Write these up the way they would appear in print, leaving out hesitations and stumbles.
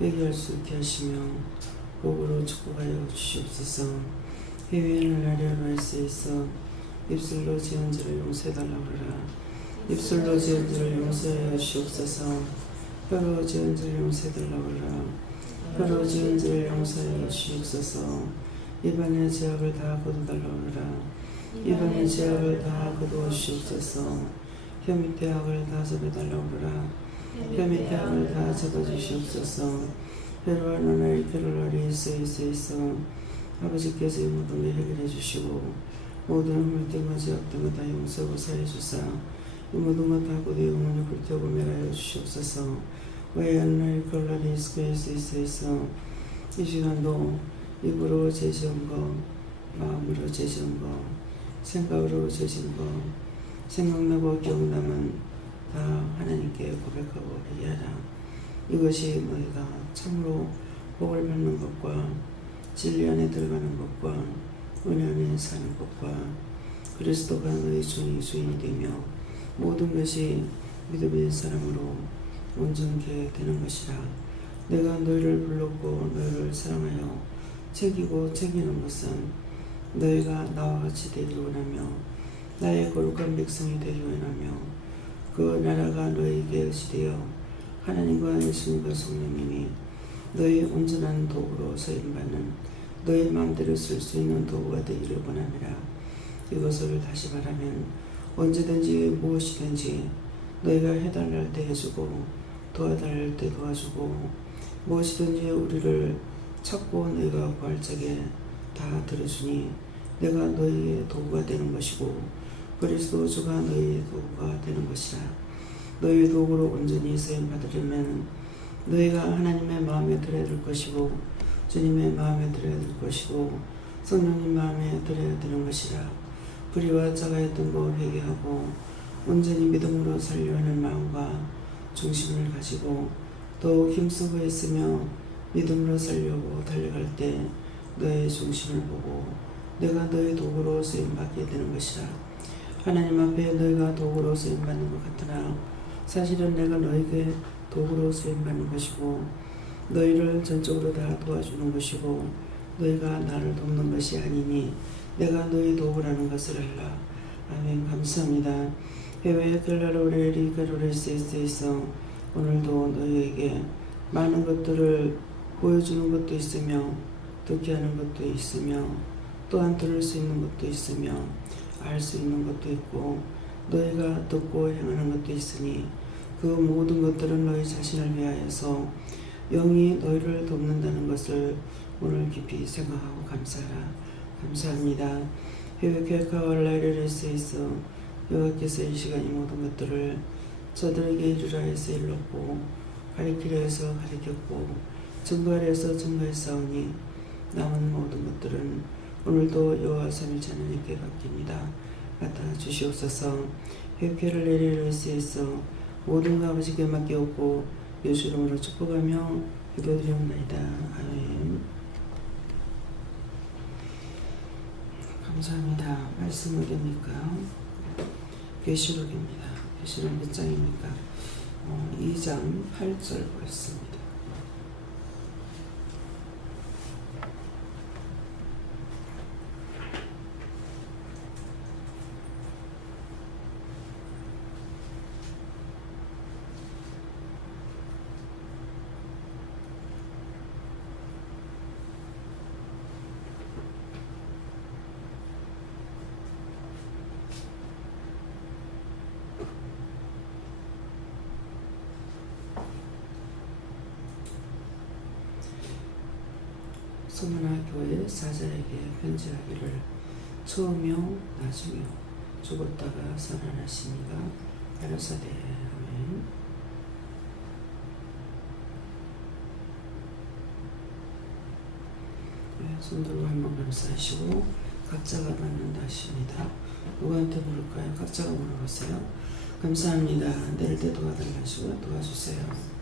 회개할 수 있게 하시며 복으로 축복하여 주시옵소서. 해외인을 하려는 할수있어 입술로 지은 죄를 용서해달라고 하라. 입술로 지은 죄를 용서하여 주시옵소서. 혀로 지은 죄를 용서해달라고 하라. 혀로 지은 죄를 용서하여 주시옵소서. 입안의 죄악을 다 거두달라고 하라. 입안의 죄악을 다 거두어 주시옵소서. 혀 밑의 악을 다 접어달라고 하라. 혀 밑의 악을 다 접어주시옵소서. 혀로 하는 날 혀를 하리 있어 아버지께서 이 모든 걸 해결해 주시고 모든 흠을 죄악 등을 다 용서하고 사해 주사 이 모든 것 다 고대 영혼을 불태우고 멸하여 주시옵소서. 왜하는 날 걸날이 있어 이 시간도 입으로 죄지은 것, 마음으로 죄지은 것, 생각으로 죄진 것, 생각나고 기억나면 다 하나님께 고백하고 회개하라. 이것이 너희가 참으로 복을 받는 것과 진리 안에 들어가는 것과 은혜 안에 사는 것과 그리스도가 너희 주인이 되며 모든 것이 믿음의 사람으로 온전케 되는 것이라. 내가 너희를 불렀고 너희를 사랑하여 챙기는 것은 너희가 나와 같이 되기를 원하며 나의 거룩한 백성이 되기 원하며 그 나라가 너희에게 의지되어 하나님과 예수님과 성령님이 너희 온전한 도구로 쓰임받는 너희 마음대로 쓸 수 있는 도구가 되기를 원함이라. 이것을 다시 말하면 언제든지 무엇이든지 너희가 해달라 할 때 해주고 도와달라 할 때 도와주고 무엇이든지 우리를 찾고 너희가 구할 적에 다 들어주니 내가 너희의 도구가 되는 것이고 그리스도 주가 너희의 도구가 되는 것이라. 너희의 도구로 온전히 쓰임받으려면 너희가 하나님의 마음에 들어야 될 것이고 주님의 마음에 들어야 될 것이고 성령님 마음에 들어야 되는 것이라. 불의와 자가했던 거 회개하고 온전히 믿음으로 살려 하는 마음과 중심을 가지고 더욱 힘쓰고 있으며 믿음으로 살려고 달려갈 때 너의 중심을 보고 내가 너의 도구로 쓰임받게 되는 것이라. 하나님 앞에 너희가 도구로 쓰임받는 것 같으나 사실은 내가 너에게 도구로 쓰임받는 것이고 너희를 전적으로 다 도와주는 것이고 너희가 나를 돕는 것이 아니니 내가 너희 도구라는 것을 알라. 아멘. 감사합니다. 해외 갤라로레리 게로레스에서 오늘도 너희에게 많은 것들을 보여주는 것도 있으며 듣게 하는 것도 있으며 또한 들을 수 있는 것도 있으며 알 수 있는 것도 있고 너희가 듣고 행하는 것도 있으니 그 모든 것들은 너희 자신을 위하여서 영이 너희를 돕는다는 것을 오늘 깊이 생각하고 감사하라. 감사합니다. 해외교회와 라이레스에서 여호와께서 이 시간 이 모든 것들을 저들에게 이르라 해서 일렀고 가리키려 해서 가리켰고 증거하려 해서 증거했사오니 남은 모든 것들은 오늘도 여호와 삼위일체 하나님께 맡깁니다. 맡아 주시옵소서. 회개를 레레레스에서 모든 것 아버지께 맡기옵고 예수 이름으로 축복하며 기도드리옵나이다. 아멘. 감사합니다. 말씀 어디입니까? 계시록입니다. 계시록 몇 장입니까? 2장 8절 보겠습니다. 소문화 교회 사자에게 편지하기를 처음이요 나중이요 죽었다가 살아나시니가 가라사대. 아멘. 네, 손들고 한번 감사하시고 각자가 받는다 하십니다. 누구한테 물을까요? 각자가 물어보세요. 감사합니다. 내릴 때 도와달라 하시고 도와주세요.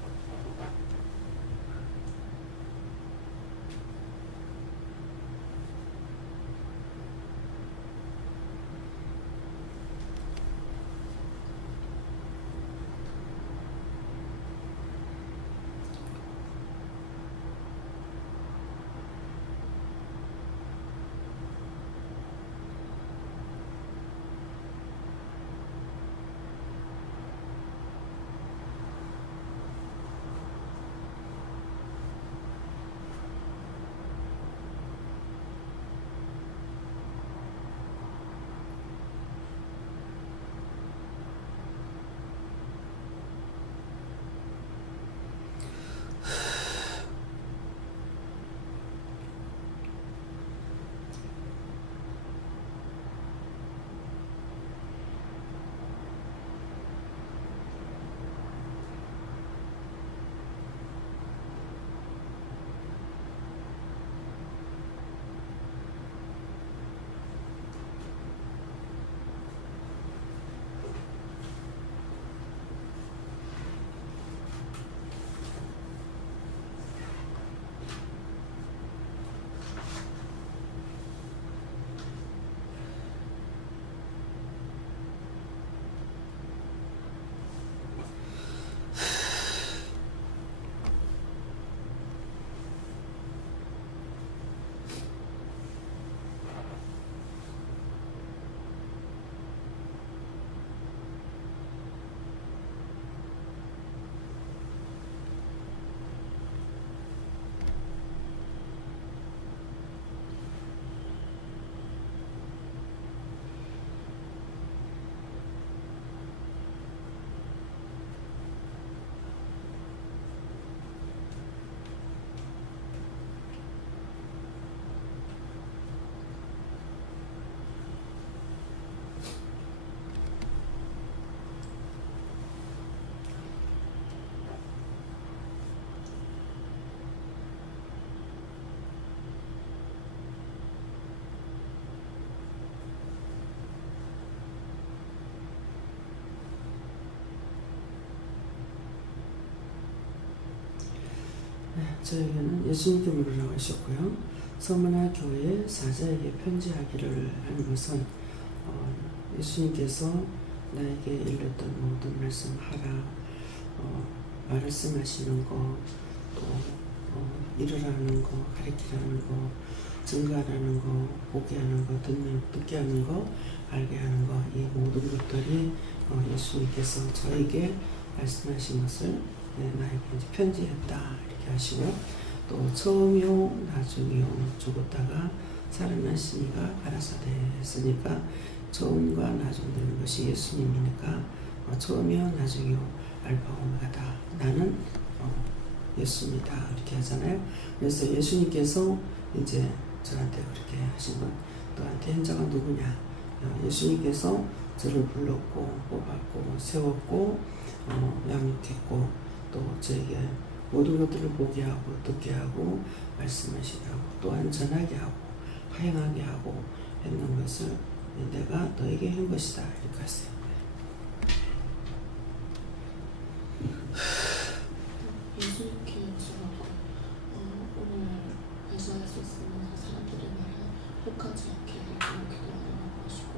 저에게는 예수님께 물으라고 하셨고요. 서문화 교회 사자에게 편지하기를 하는 것은 예수님께서 나에게 일렀던 모든 말씀하라, 말씀하시는 거, 또 이루라는 거, 가르치라는 거, 증거하라는 거, 보게 하는 거, 듣게 하는 거, 알게 하는 거, 이 모든 것들이 예수님께서 저에게 말씀하신 것을 나에게 이제 편지했다 이렇게 하시고, 또 처음이요 나중이요 죽었다가 살아나시니까 가라사대 했으니까 처음과 나중 되는 것이 예수님이니까 처음이요 나중이요 알파 오메가다, 나는 예수입니다 이렇게 하잖아요. 그래서 예수님께서 이제 저한테 그렇게 하신 건, 너한테 현자가 누구냐, 예수님께서 저를 불렀고 뽑았고 세웠고 양육했고 또 저에게 모든 것들을 보게 하고 듣게 하고 말씀하시게 하고 또한 전하게 하고 행하게 하고 했는 것을 내가 너에게 한 것이다 이렇게 하세요. 예수님께 여쭤봤고 오늘 회사에 있으면서 사람들의 말에 혹하지 않게 하고 기도하라고 하시고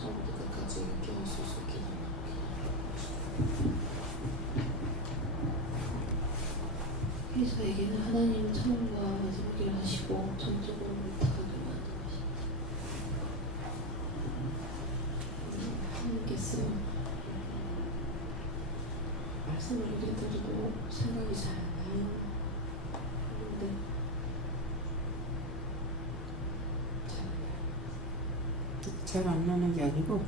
처음부터 끝까지 깨어있을 수 있게 달라고 기도하라고 하시고, 회사에게는 하나님 처음과 마지막이라 하시고 전적으로 부탁하기만 하는 것입니다. 하나님께서 말씀을 드려도 생각이 잘 안 나요. 그런데 잘 안 나는 게 아니고,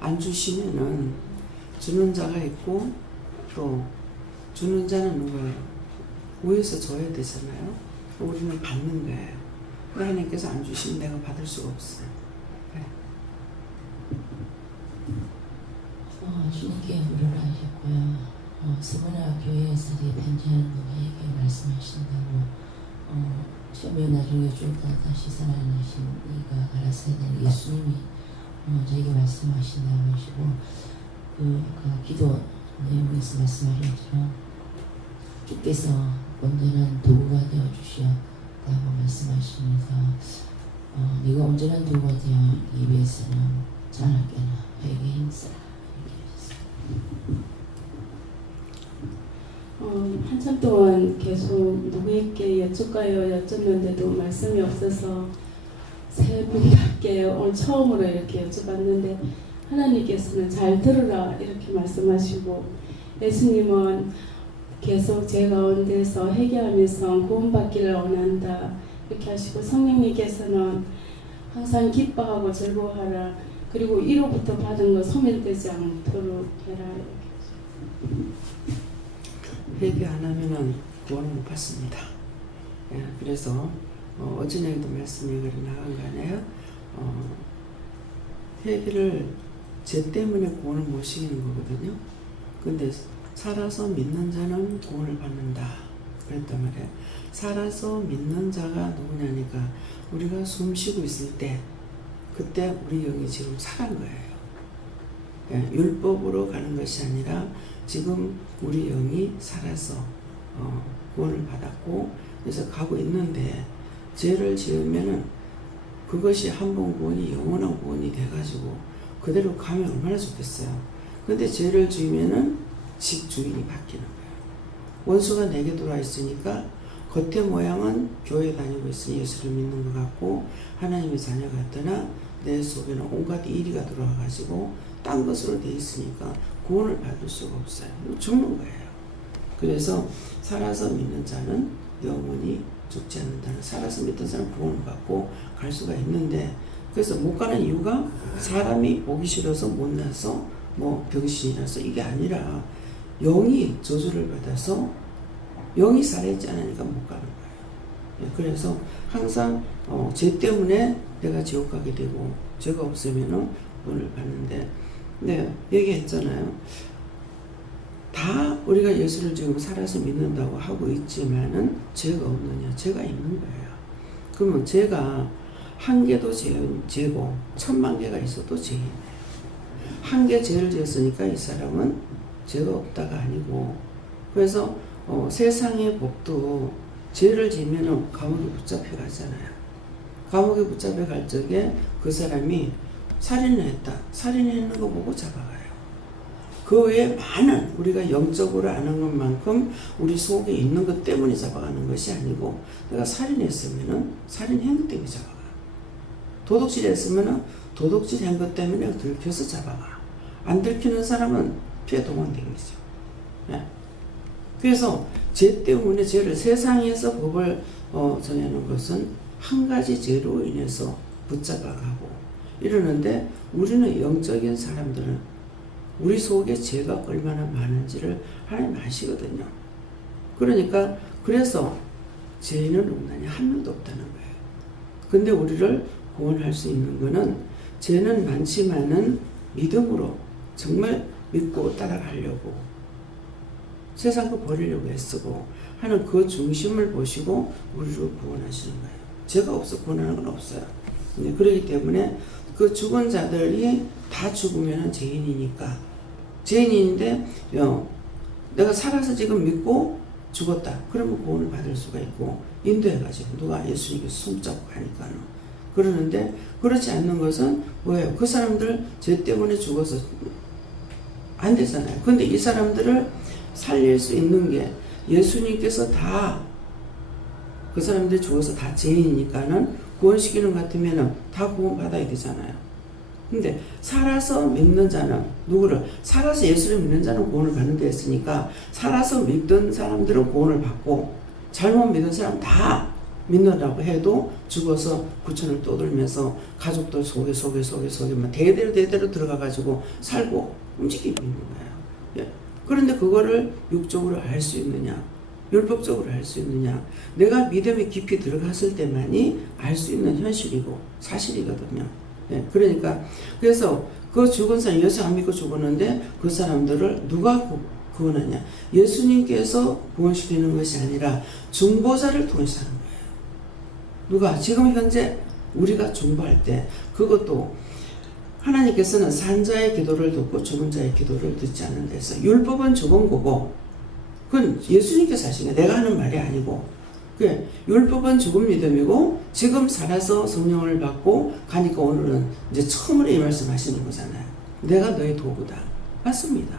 안 주시면은 주는 자가 있고 또 주는 자는 누구예요? 위에서 줘야 되잖아요. 우리는 받는 거예요. 하나님께서 안 주시면 내가 받을 수가 없어요. 네. 주님께 물으라 하셨고요. 서문화 교회에서 편지하는 누구에게 말씀하신다고, 처음에 나중에 죽다 다시 살아나신 이가 가라사대 예수님이 저에게 말씀하신다고 하시고, 아까 기도 내용에서 말씀하신 것처럼 주께서 온전한 도구가 되어주시었다고 말씀하시면서 네가 온전한 도구가 되기 위해서는 자나깨나 회개 힘쓰라 이렇게 하셨습니다. 한참 동안 계속 누구에게 여쭐까요 여쭙는데도 말씀이 없어서 세 분밖에 오늘 처음으로 이렇게 여쭤봤는데, 하나님께서는 잘 들으라 이렇게 말씀하시고, 예수님은 계속 제 가운데서 회개하면서 구원받기를 원한다 이렇게 하시고, 성령님께서는 항상 기뻐하고 즐거워하라, 그리고 이로부터 받은 것 소멸되지 않도록 해라 이렇게 하시고. 회개 안 하면은 구원을 못 받습니다. 그래서 어제에도 말씀이 그래 나간 거 아니에요? 회개를 죄 때문에 구원을 못 시키는 거거든요. 근데 살아서 믿는 자는 구원을 받는다 그랬단 말이에요. 살아서 믿는 자가 누구냐니까, 우리가 숨 쉬고 있을 때 그때 우리 영이 지금 살아간 거예요. 율법으로 가는 것이 아니라 지금 우리 영이 살아서 구원을 받았고, 그래서 가고 있는데, 죄를 지으면은 그것이 한 번 구원이 영원한 구원이 돼가지고 그대로 가면 얼마나 좋겠어요. 근데 죄를 지으면은 집 주인이 바뀌는 거예요. 원수가 내게 들어와 있으니까 겉의 모양은 교회 다니고 있으니 예수를 믿는 것 같고 하나님의 자녀 같으나 내 속에는 온갖 이리가 들어와가지고 딴 것으로 돼 있으니까 구원을 받을 수가 없어요. 죽는 거예요. 그래서 살아서 믿는 자는 영원히 죽지 않는다는, 살아서 믿던 사람은 구원을 받고 갈 수가 있는데, 그래서 못 가는 이유가 사람이 보기 싫어서 못나서 뭐 병신이라서 이게 아니라 영이 저주를 받아서 영이 살아있지 않으니까 못 가는 거예요. 그래서 항상 죄 때문에 내가 지옥 가게 되고, 죄가 없으면은 구원을 받는데, 네, 얘기했잖아요. 다 우리가 예수를 지금 살아서 믿는다고 하고 있지만은 죄가 없느냐? 죄가 있는 거예요. 그러면 죄가 한 개도 죄고 1000만 개가 있어도 죄이네요. 한 개 죄를 지었으니까 이 사람은 죄가 없다가 아니고, 그래서 세상의 법도 죄를 지면은 감옥에 붙잡혀 가잖아요. 감옥에 붙잡혀 갈 적에 그 사람이 살인을 했다. 살인했는 거 보고 잡아가요. 그 외에 많은 우리가 영적으로 아는 것만큼 우리 속에 있는 것 때문에 잡아가는 것이 아니고, 내가 살인했으면은 살인한 것 때문에 잡아가. 도둑질 했으면은 도둑질 한 것 때문에 들켜서 잡아가. 안 들키는 사람은 피해 동원되겠죠. 네. 그래서 죄 때문에 죄를, 세상에서 법을 정하는 것은 한 가지 죄로 인해서 붙잡아가고 이러는데, 우리는 영적인 사람들은 우리 속에 죄가 얼마나 많은지를 하나님 아시거든요. 그러니까 그래서 죄인은 없나니 한 명도 없다는 거예요. 근데 우리를 구원할 수 있는 거는, 죄는 많지만은 믿음으로 정말 믿고 따라가려고, 세상 거 버리려고 애쓰고 하는 그 중심을 보시고 우리를 구원하시는 거예요. 죄가 없어 구원하는 건 없어요. 그렇기 때문에 그 죽은 자들이 다 죽으면 죄인이니까, 죄인인데 내가 살아서 지금 믿고 죽었다 그러면 구원을 받을 수가 있고, 인도해가지고 누가 예수님께서 손잡고 가니까는. 그러는데 그렇지 않는 것은 뭐예요? 그 사람들 죄 때문에 죽어서 안 되잖아요. 근데 이 사람들을 살릴 수 있는 게, 예수님께서 다 그 사람들이 죽어서 다 죄인이니까는 구원시키는 것 같으면은 다 구원 받아야 되잖아요. 근데 살아서 믿는 자는 누구를? 살아서 예수를 믿는 자는 구원을 받는 데 했으니까, 살아서 믿던 사람들은 구원을 받고, 잘못 믿은 사람 다 믿는다고 해도 죽어서 구천을 떠돌면서 가족들 속에 막 대대로 들어가가지고 살고 움직이고 있는 거예요. 예. 그런데 그거를 육적으로 알 수 있느냐? 율법적으로 알 수 있느냐? 내가 믿음에 깊이 들어갔을 때만이 알 수 있는 현실이고 사실이거든요. 예. 그러니까 그래서 그 죽은 사람, 예수 안 믿고 죽었는데 그 사람들을 누가 구원하냐? 예수님께서 구원시키는 것이 아니라 중보자를 통해서 하는 거예요. 누가? 지금 현재 우리가 중보할 때, 그것도 하나님께서는 산자의 기도를 듣고 죽은 자의 기도를 듣지 않는 데서, 율법은 죽은 거고, 그건 예수님께서 하신 거예요. 내가 하는 말이 아니고. 율법은 죽은 믿음이고, 지금 살아서 성령을 받고 가니까 오늘은 이제 처음으로 이 말씀 하시는 거잖아요. 내가 너의 도구다. 맞습니다.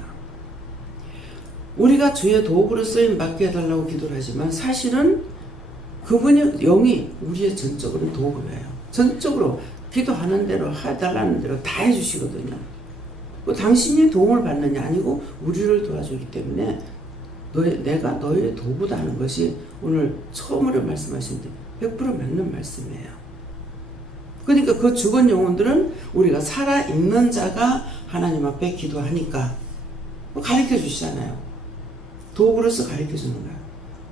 우리가 주의 도구로 쓰임 받게 해달라고 기도를 하지만, 사실은 그분의 영이 우리의 전적으로 도구예요. 전적으로 기도하는 대로 해달라는 대로 다 해주시거든요. 당신이 도움을 받느냐 아니고 우리를 도와주기 때문에 내가 너의 도구다 하는 것이 오늘 처음으로 말씀하신 100% 맞는 말씀이에요. 그러니까 그 죽은 영혼들은 우리가 살아있는 자가 하나님 앞에 기도하니까 가르쳐 주시잖아요. 도구로서 가르쳐 주는 거예요.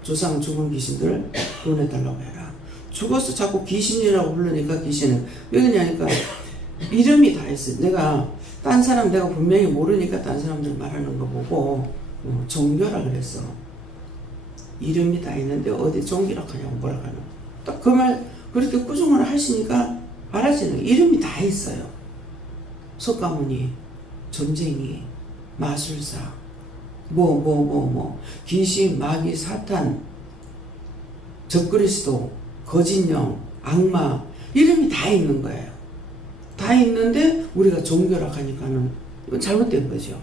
조상 죽은 귀신들 구원해달라고 해라. 죽어서 자꾸 귀신이라고 부르니까, 귀신은 왜 그러냐니까 이름이 다 있어요. 내가 딴 사람 내가 분명히 모르니까 딴 사람들 말하는 거 보고 종교라 그랬어. 이름이 다 있는데 어디 종교라 하냐고 뭐라 하는. 딱 그 말 그렇게 꾸중을 하시니까 알아지는 거예요. 이름이 다 있어요. 석가모니, 전쟁이, 마술사, 귀신, 마귀, 사탄, 적그리스도, 거짓령, 악마, 이름이 다 있는 거예요. 다 있는데 우리가 종교라 하니까는 이건 잘못된 거죠.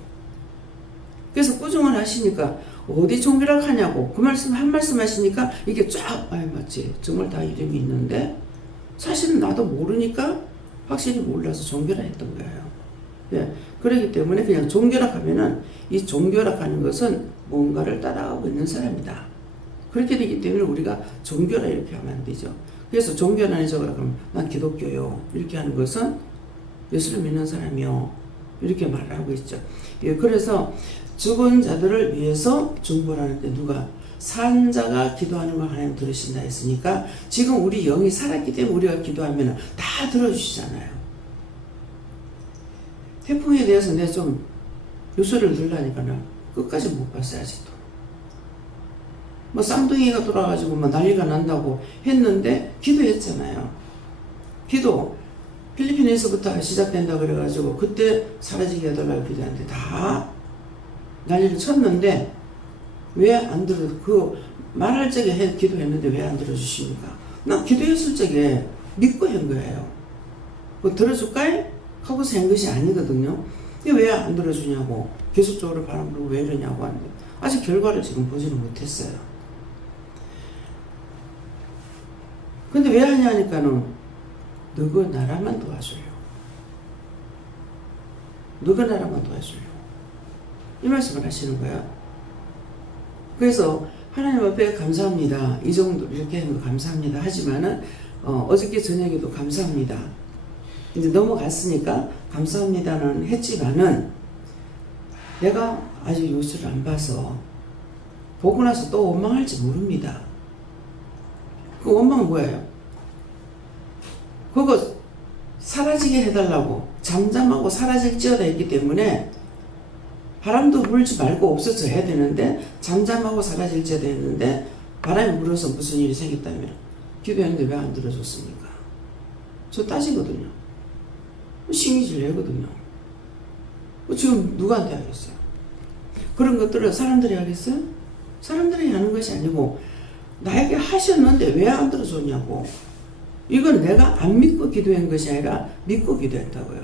그래서 꾸중을 하시니까 어디 종교라 하냐고 그 말씀 한 말씀 하시니까 이게 쫙 맞지. 정말 다 이름이 있는데 사실은 나도 모르니까 확실히 몰라서 종교라 했던 거예요. 예. 그렇기 때문에 그냥 종교라 하면은 이 종교라 하는 것은 뭔가를 따라가고 있는 사람이다. 그렇게 되기 때문에 우리가 종교라 이렇게 하면 안 되죠. 그래서 종교는 아니죠. 그럼 난 기독교요. 이렇게 하는 것은 예수를 믿는 사람이요. 이렇게 말을 하고 있죠. 예. 그래서 죽은 자들을 위해서 중보하는데 누가? 산 자가 기도하는 걸 하나님 들으신다 했으니까 지금 우리 영이 살았기 때문에 우리가 기도하면 다 들어주시잖아요. 태풍에 대해서 내가 좀 요소를 들으려니까는 끝까지 못 봤어요. 아직도. 쌍둥이가 돌아가지고 난리가 난다고 했는데 기도했잖아요. 기도 필리핀에서부터 시작된다 그래가지고 그때 사라지게 해달라고 기도했는데 다 난리를 쳤는데 왜 안 들어? 말할 적에 기도했는데 왜 안 들어주십니까? 나 기도했을 적에 믿고 한 거예요. 뭐 들어줄까? 하고서 한 것이 아니거든요. 왜 안 들어주냐고, 계속적으로 바람 불고 왜 이러냐고 하는데 아직 결과를 지금 보지는 못했어요. 근데 왜 하냐니까는 너가 나라만 도와줄려. 너가 나라만 도와줄려. 이 말씀을 하시는 거예요. 그래서 하나님 앞에 감사합니다. 이 정도 이렇게 하는 거 감사합니다. 하지만은 어저께 저녁에도 감사합니다. 이제 넘어갔으니까 감사합니다는 했지만은 내가 아직 요술을 안 봐서 보고 나서 또 원망할지 모릅니다. 그 원망은 뭐예요? 그거 사라지게 해달라고 잠잠하고 사라질지어다 했기 때문에 바람도 불지 말고 없어져야 되는데 잠잠하고 사라질지어다 했는데 바람이 불어서 무슨 일이 생겼다면 기도했는데 왜 안 들어줬습니까? 저 따지거든요. 신기질 내거든요. 지금 누구한테 하겠어요? 그런 것들을 사람들이 하겠어요? 사람들이 하는 것이 아니고 나에게 하셨는데 왜 안 들어줬냐고. 이건 내가 안 믿고 기도한 것이 아니라 믿고 기도했다고요.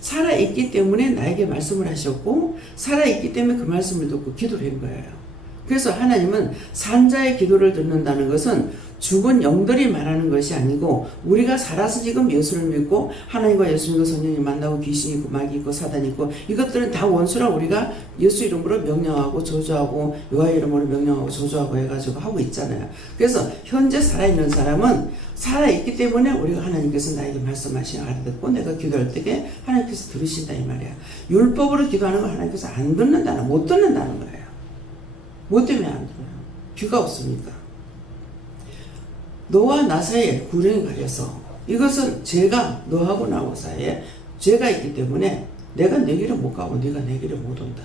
살아있기 때문에 나에게 말씀을 하셨고 살아있기 때문에 그 말씀을 듣고 기도를 한 거예요. 그래서 하나님은 산자의 기도를 듣는다는 것은 죽은 영들이 말하는 것이 아니고 우리가 살아서 지금 예수를 믿고 하나님과 예수 믿고 성령이 만나고 귀신이 있고 마귀 있고 사단이 있고 이것들은 다 원수라 우리가 예수 이름으로 명령하고 저주하고 여호와 이름으로 명령하고 저주하고 해가지고 하고 있잖아요. 그래서 현재 살아있는 사람은 살아있기 때문에 우리가 하나님께서 나에게 말씀하시는 알아듣고 내가 기도할 때에 하나님께서 들으신다 이 말이야. 율법으로 기도하는 걸 하나님께서 안 듣는다는 못 듣는다는 거예요. 뭐 때문에 안 들어요? 귀가 없습니까? 너와 나 사이에 구령이 가려서 이것은 죄가 너하고 나하고 사이에 죄가 있기 때문에 내가 내 길을 못 가고 네가 내 길을 못 온다.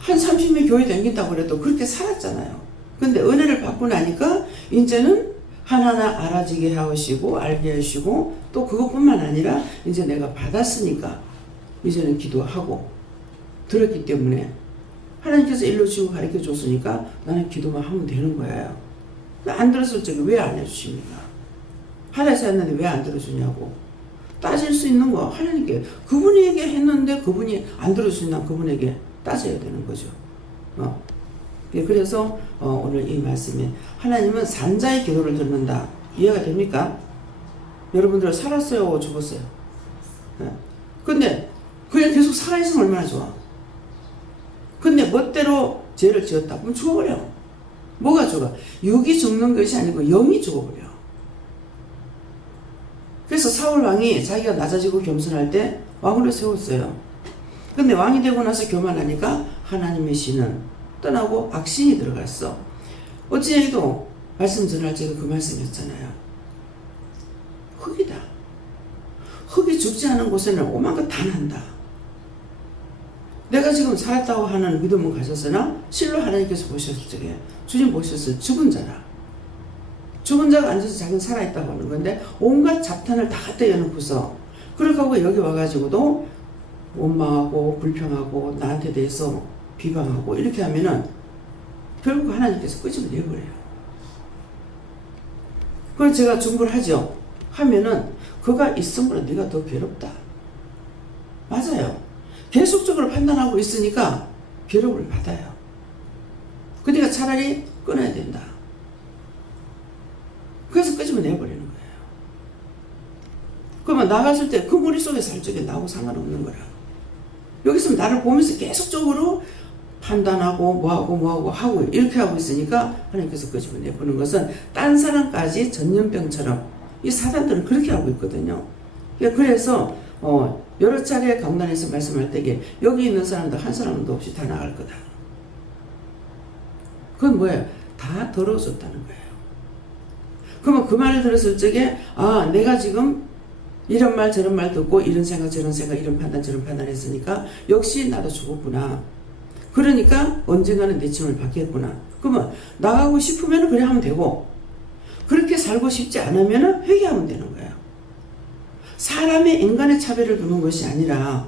한 30년 교회 다닌다고 그래도 그렇게 살았잖아요. 근데 은혜를 받고 나니까 이제는 하나하나 알아지게 하시고 알게 하시고 또 그것뿐만 아니라 이제 내가 받았으니까 이제는 기도하고 들었기 때문에 하나님께서 일러주시고 가르쳐 줬으니까 나는 기도만 하면 되는 거예요. 안 들었을 적에 왜 안 해주십니까? 하나님께서 했는데 왜 안 들어주냐고. 따질 수 있는 거 하나님께 그분에게 했는데 그분이 안 들어주시나 그분에게 따져야 되는 거죠. 그래서 오늘 이 말씀에 하나님은 산자의 기도를 듣는다. 이해가 됩니까? 여러분들 살았어요? 죽었어요? 근데 그냥 계속 살아있으면 얼마나 좋아. 근데 멋대로 죄를 지었다. 그럼 죽어버려. 뭐가 죽어? 육이 죽는 것이 아니고 영이 죽어버려. 그래서 사울 왕이 자기가 낮아지고 겸손할 때 왕으로 세웠어요. 근데 왕이 되고 나서 교만하니까 하나님의 신은 떠나고 악신이 들어갔어. 어찌해도 말씀 전할 적에 그 말씀이었잖아요. 흙이다. 흙이 죽지 않은 곳에는 오만 것 다 난다. 내가 지금 살았다고 하는 믿음은 가졌으나 실로 하나님께서 보셨을 적에 주님 보셨을 죽은 자라. 죽은 자가 앉아서 자기는 살아있다고 하는 건데 온갖 잡탄을 다 갖다 여놓고서 그렇게 하고 여기 와가지고도 원망하고 불평하고 나한테 대해서 비방하고 이렇게 하면은 결국 하나님께서 끄집어내버려요. 그래서 제가 중보를 하죠. 하면은 그가 있음으로 네가 더 괴롭다. 맞아요. 계속적으로 판단하고 있으니까 괴로움을 받아요. 그러니까 차라리 끊어야 된다. 그래서 끄집어내버리는 거예요. 그러면 나갔을 때 그 머릿속에 살 적에 나하고 상관없는 거라. 여기서 나를 보면서 계속적으로 판단하고 뭐하고 하고 이렇게 하고 있으니까 하나님께서 끄집어내보는 것은 딴 사람까지 전염병처럼 이 사단들은 그렇게 하고 있거든요. 그래서 여러 차례 강단에서 말씀할 때에 여기 있는 사람들 한 사람도 없이 다 나갈 거다. 그건 뭐예요? 다 더러워졌다는 거예요. 그러면 그 말을 들었을 적에 내가 지금 이런 말 저런 말 듣고 이런 생각 저런 생각 이런 판단 저런 판단 했으니까 역시 나도 죽었구나. 그러니까 언젠가는 내 짐을 받겠구나. 그러면 나가고 싶으면 그래 하면 되고 그렇게 살고 싶지 않으면 회개하면 되는 거예요. 사람의 인간의 차별을 두는 것이 아니라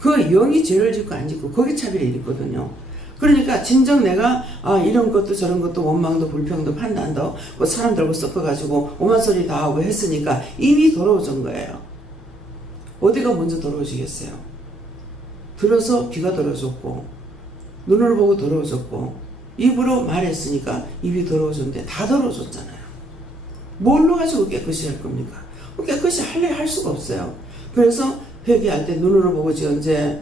그 영이 죄를 짓고 안 짓고 거기 차별이 있거든요. 그러니까 진정 내가 이런 것도 저런 것도 원망도 불평도 판단도 뭐 사람들하고 섞어가지고 오만 소리 다 하고 했으니까 이미 더러워진 거예요. 어디가 먼저 더러워지겠어요? 들어서 귀가 더러워졌고 눈을 보고 더러워졌고 입으로 말했으니까 입이 더러워졌는데 다 더러워졌잖아요. 뭘로 가지고 깨끗이 할 겁니까? 깨끗이 할 수가 없어요. 그래서 회개할 때 눈으로 보고 지은지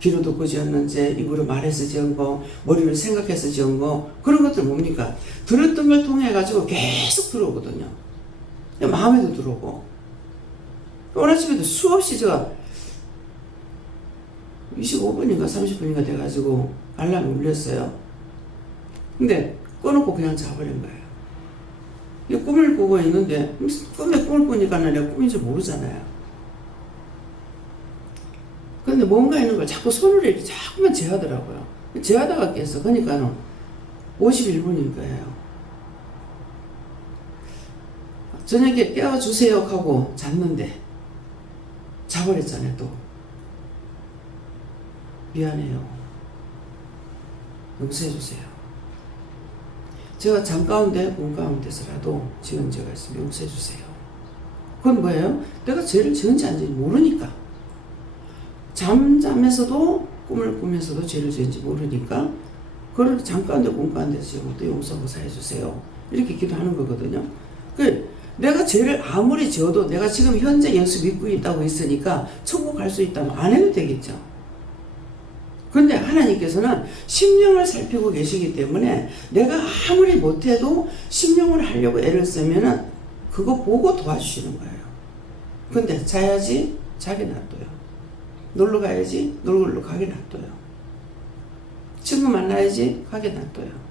귀로 듣고 지었는지 입으로 말해서 지은 거 머리로 생각해서 지은 거 그런 것들 뭡니까? 들었던 걸 통해 가지고 계속 들어오거든요. 마음에도 들어오고 오늘 아침에도 수없이 제가 25분인가 30분인가 돼가지고 알람이 울렸어요. 근데 꺼놓고 그냥 자버린 거예요. 꿈을 꾸고 있는데 꿈에 꿈을 꾸니까 내가 꿈인지 모르잖아요. 근데 뭔가 있는 걸 자꾸 손으로 이렇게 자꾸만 재하더라고요. 재하다가 깼어. 그러니까는 51분인 거예요. 저녁에 깨워주세요 하고 잤는데 자버렸잖아요. 또 미안해요. 용서해주세요. 제가 잠 가운데 꿈 가운데서라도 지은 죄가 있으면 용서해주세요. 그건 뭐예요? 내가 죄를 지은지 안 지은지 모르니까. 잠자면서도 꿈을 꾸면서도 죄를 지은지 모르니까 그걸 잠 가운데 꿈 가운데서 지은 것도 용서하고 사해주세요. 이렇게 기도하는 거거든요. 내가 죄를 아무리 지어도 내가 지금 현재 예수 믿고 있다고 있으니까 천국 갈 수 있다면 안 해도 되겠죠. 그런데 하나님께서는 심령을 살피고 계시기 때문에 내가 아무리 못해도 심령을 하려고 애를 쓰면은 그거 보고 도와주시는 거예요. 근데 자야지 자게 놔둬요. 놀러 가야지 놀러 가게 놔둬요. 친구 만나야지 가게 놔둬요.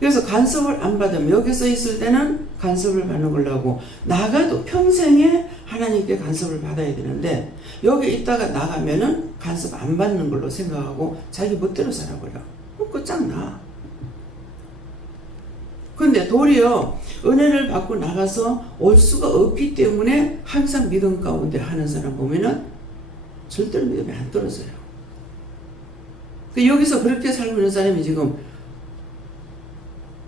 그래서 간섭을 안 받으면 여기서 있을 때는 간섭을 받는 걸로 하고 나가도 평생에 하나님께 간섭을 받아야 되는데 여기 있다가 나가면은 간섭 안 받는 걸로 생각하고 자기 멋대로 살아버려. 끝장나. 근데 도리어 은혜를 받고 나가서 올 수가 없기 때문에 항상 믿음 가운데 하는 사람 보면은 절대로 믿음이 안 떨어져요. 여기서 그렇게 살고 있는 사람이 지금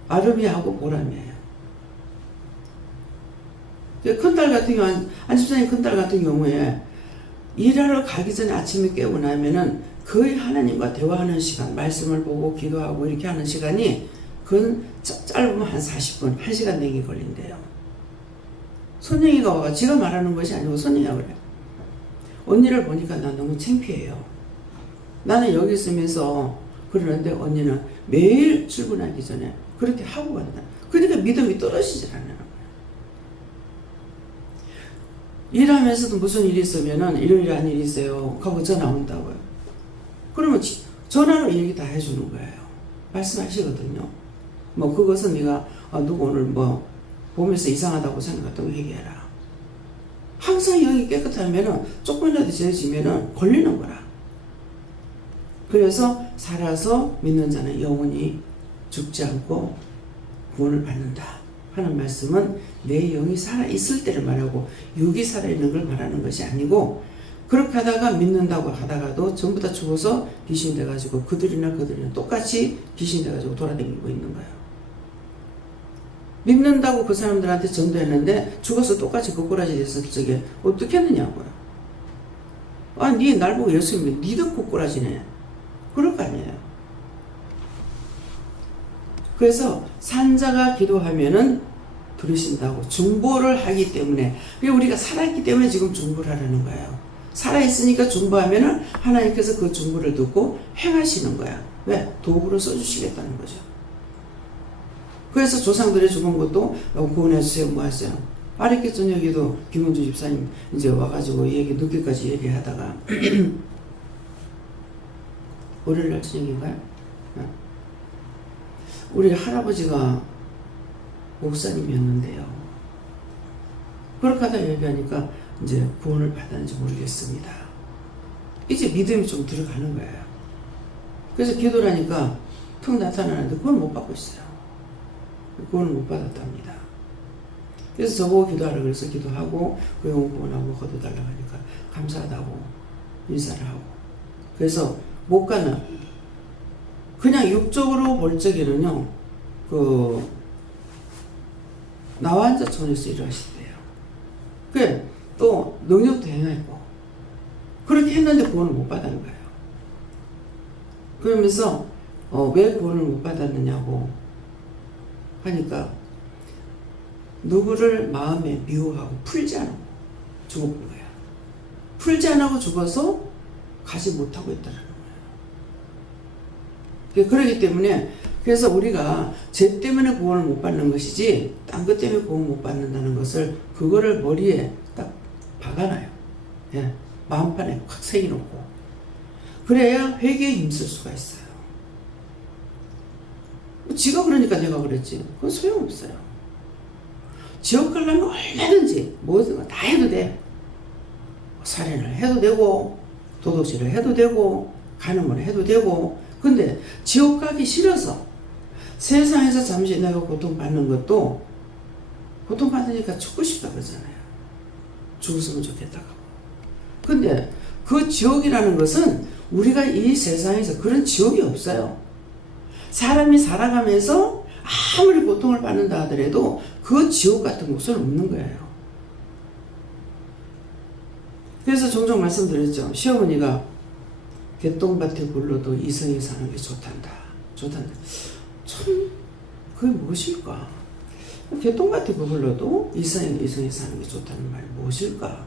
아름이하고 보람이에요. 큰딸 같은 경우, 안집사님 큰딸 같은 경우에 일하러 가기 전에 아침에 깨고 나면은 거의 하나님과 대화하는 시간, 말씀을 보고 기도하고 이렇게 하는 시간이 그건 짧으면 한 40분, 1시간 내기 걸린대요. 손영이가 와가 지가 말하는 것이 아니고 손영이가 그래. 언니를 보니까 난 너무 창피해요. 나는 여기 있으면서 그러는데 언니는 매일 출근하기 전에 그렇게 하고 간다. 그러니까 믿음이 떨어지질 않는 거예요. 일하면서도 무슨 일이 있으면은 이런 일이 있어요. 하고 전화 온다고요. 그러면 전화로 얘기 다 해주는 거예요. 말씀하시거든요. 뭐 그것은 네가 누구 오늘 뭐 보면서 이상하다고 생각했던 거 얘기해라. 항상 영이 깨끗하면은 조금이라도 죄지면은 걸리는 거라. 그래서 살아서 믿는 자는 영원히 죽지 않고 구원을 받는다 하는 말씀은 내 영이 살아있을 때를 말하고 육이 살아있는 걸 말하는 것이 아니고 그렇게 하다가 믿는다고 하다가도 전부 다 죽어서 귀신 돼가지고 그들이나 똑같이 귀신 돼가지고 돌아다니고 있는 거예요. 믿는다고 그 사람들한테 전도했는데 죽어서 똑같이 거꾸라지 됐을 적에 어떻게 했느냐고요. 니 날 보고 예수 믿는 니도 거꾸라지네. 그럴 거 아니에요. 그래서 산자가 기도하면은 들으신다고 중보를 하기 때문에 우리가 살아있기 때문에 지금 중보를 하라는 거예요. 살아있으니까 중보하면은 하나님께서 그 중보를 듣고 행하시는 거야. 왜? 도구로 써주시겠다는 거죠. 그래서 조상들의 죽은 것도 구원해주세요 뭐 하세요. 아랫게 저녁에도 김은주 집사님 이제 와가지고 얘기 늦게까지 얘기하다가 월요일날 저녁인가요? 우리 할아버지가 목사님이었는데요. 그렇게 하다 얘기하니까 이제 구원을 받았는지 모르겠습니다. 이제 믿음이 좀 들어가는 거예요. 그래서 기도를 하니까 툭 나타나는데 그걸 못 받고 있어요. 구원을 못 받았답니다. 그래서 저보고 기도하라 그래서 기도하고 그 영혼 구원하고 거둬달라고 하니까 감사하다고 인사를 하고 그래서 못 가는 그냥 육적으로 볼 적에는요, 나와 앉아 천에서 일을 하시대요. 그래, 또 능력도 행했고, 그렇게 했는데 구원을 못 받은 거예요. 그러면서, 왜 구원을 못 받았느냐고 하니까, 누구를 마음에 미워하고 풀지 않고 죽어본 거예요. 풀지 않고 죽어서 가지 못하고 있다는 거예요. 그렇기 때문에 그래서 우리가 죄 때문에 구원을 못 받는 것이지 딴 것 때문에 구원 못 받는다는 것을 그거를 머리에 딱 박아놔요. 예, 마음판에 확 새겨놓고 그래야 회개에 힘쓸 수가 있어요. 지가 그러니까 내가 그랬지. 그건 소용없어요. 지옥 가려면 얼마든지 뭐든 다 해도 돼. 살인을 해도 되고 도둑질을 해도 되고 간음을 해도 되고 근데 지옥 가기 싫어서 세상에서 잠시 내가 고통받는 것도 고통받으니까 죽고 싶다 그러잖아요. 죽었으면 좋겠다고. 근데 그 지옥이라는 것은 우리가 이 세상에서 그런 지옥이 없어요. 사람이 살아가면서 아무리 고통을 받는다 하더라도 그 지옥 같은 곳은 없는 거예요. 그래서 종종 말씀드렸죠. 시어머니가 개똥밭에 굴러도 이성이 사는 게 좋단다. 참 그게 무엇일까? 개똥밭에 굴러도 이성이 사는 게 좋다는 말이 무엇일까?